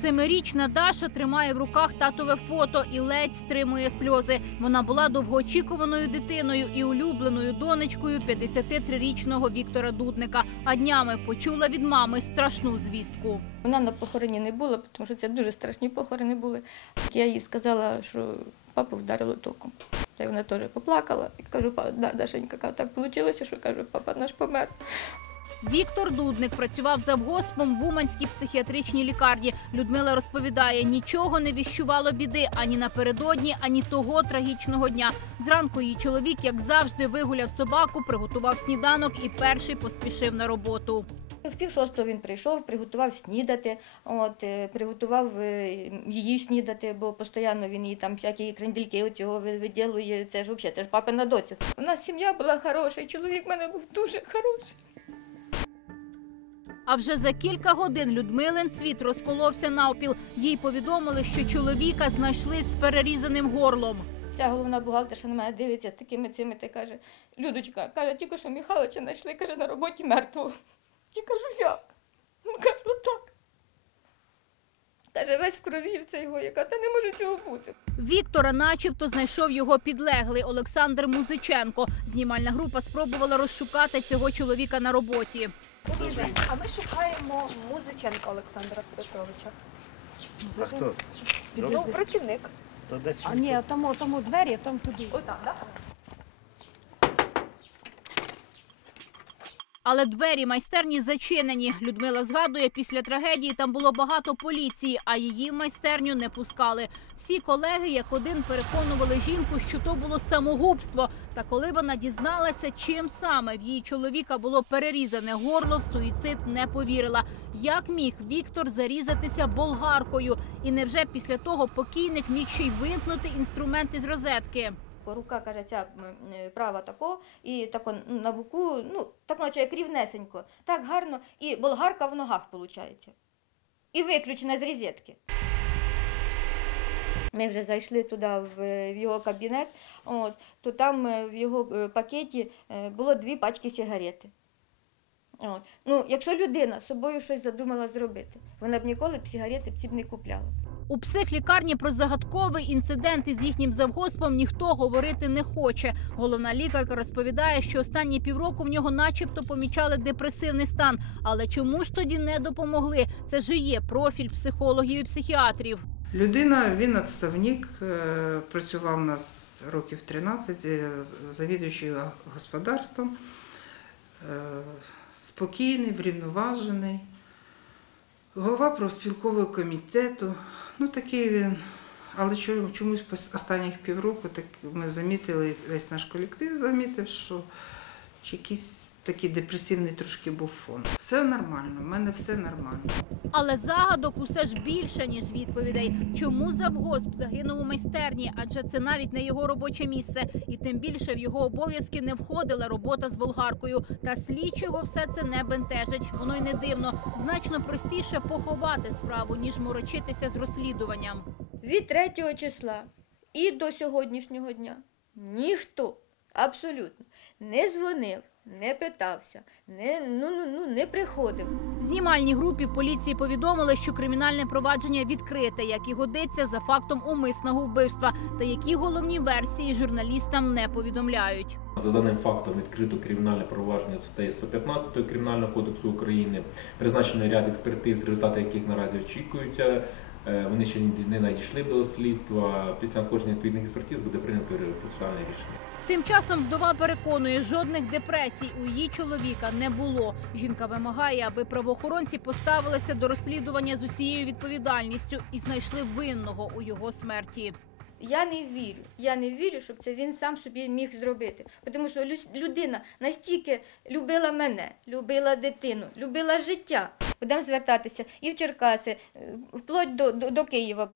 Семирічна Даша тримає в руках татове фото і ледь стримує сльози. Вона була довгоочікуваною дитиною і улюбленою донечкою 53-річного Віктора Дудника. А днями почула від мами страшну звістку. Вона на похороні не була, тому що це дуже страшні похорони були. Я їй сказала, що папу вдарило током. Та й вона теж поплакала. І кажу, «Па- Дашенька, так вийшло, що кажу, папа наш помер. Віктор Дудник працював завгоспом в Уманській психіатричній лікарні. Людмила розповідає, нічого не віщувало біди ані напередодні, ані того трагічного дня. Зранку її чоловік, як завжди, вигуляв собаку, приготував сніданок і перший поспішив на роботу. В пів шостого він прийшов, приготував снідати, от, е, приготував е, її снідати, бо постійно він їй там всякі крендельки от його виділує. Це ж взагалі, це ж папина доця. У нас сім'я була хороша, чоловік в мене був дуже хороший. А вже за кілька годин Людмилин світ розколовся навпіл. Їй повідомили, що чоловіка знайшли з перерізаним горлом. Ця головна бухгалтерша на мене дивиться з такими цими та каже, Людочка, каже, тільки що Михайловича знайшли, каже, на роботі мертвого. Я кажу, як? Ну, кажу, так. Каже, весь в крові в це його, яка, та не може цього бути. Віктора, начебто, знайшов його підлеглий Олександр Музиченко. Знімальна група спробувала розшукати цього чоловіка на роботі. Добрий. А ми шукаємо Музиченка Олександра Петровича. А хто це? Ну, працівник. То десь А ні, тому, тому двері, там туди. Отак, так? Але двері майстерні зачинені. Людмила згадує, після трагедії там було багато поліції, а її в майстерню не пускали. Всі колеги, як один, переконували жінку, що то було самогубство. Та коли вона дізналася, чим саме в її чоловіка було перерізане горло, в суїцид не повірила. Як міг Віктор зарізатися болгаркою? І невже після того покійник міг ще й вимкнути інструменти з розетки? Рука, каже, ця е, права тако, і тако на боку, ну, так наче як рівнесенько, так гарно, і болгарка в ногах виходить. І виключена з розетки. Ми вже зайшли туди в, в його кабінет, от, то там е, в його е, пакеті е, було дві пачки сигарети. От. Ну, якщо людина з собою щось задумала зробити, вона б ніколи б сигарети б не купляла. У психлікарні про загадковий інцидент із їхнім завгоспом ніхто говорити не хоче. Головна лікарка розповідає, що останні півроку в нього, начебто, помічали депресивний стан. Але чому ж тоді не допомогли? Це ж є профіль психологів і психіатрів. Людина, він відставник, е, працював у нас років 13, е, завідуючий господарством, е, спокійний, врівноважений, голова профспілкового комітету. Ну, такий він. Але чому- чомусь останніх півроку так ми замітили, весь наш колектив замітив, що чи якийсь такий депресивний трошки був фон. Все нормально, в мене все нормально. Але загадок усе ж більше ніж відповідей. Чому завгосп загинув у майстерні? Адже це навіть не його робоче місце, і тим більше в його обов'язки не входила робота з болгаркою. Та слідчого все це не бентежить. Воно й не дивно. Значно простіше поховати справу ніж морочитися з розслідуванням. від 3 числа і до сьогоднішнього дня ніхто абсолютно не дзвонив, не питався, не, ну, ну, ну, не приходив. Знімальній групі поліції повідомили, що кримінальне провадження відкрите, як і годиться за фактом умисного вбивства, та які головні версії журналістам не повідомляють. За даним фактом відкрито кримінальне провадження статті 115 Кримінального кодексу України. Призначений ряд експертиз, результати яких наразі очікуються. Е, Вони ще не надійшли до слідства. Після надходження відповідних експертиз буде прийнято процесуальне рішення. Тим часом вдова переконує, жодних депресій у її чоловіка не було. Жінка вимагає, аби правоохоронці поставилися до розслідування з усією відповідальністю і знайшли винного у його смерті. Я не вірю. Я не вірю, щоб це він сам собі міг зробити. Тому що людина настільки любила мене, любила дитину, любила життя. Будемо звертатися і в Черкаси, е, вплоть до, до, до Києва.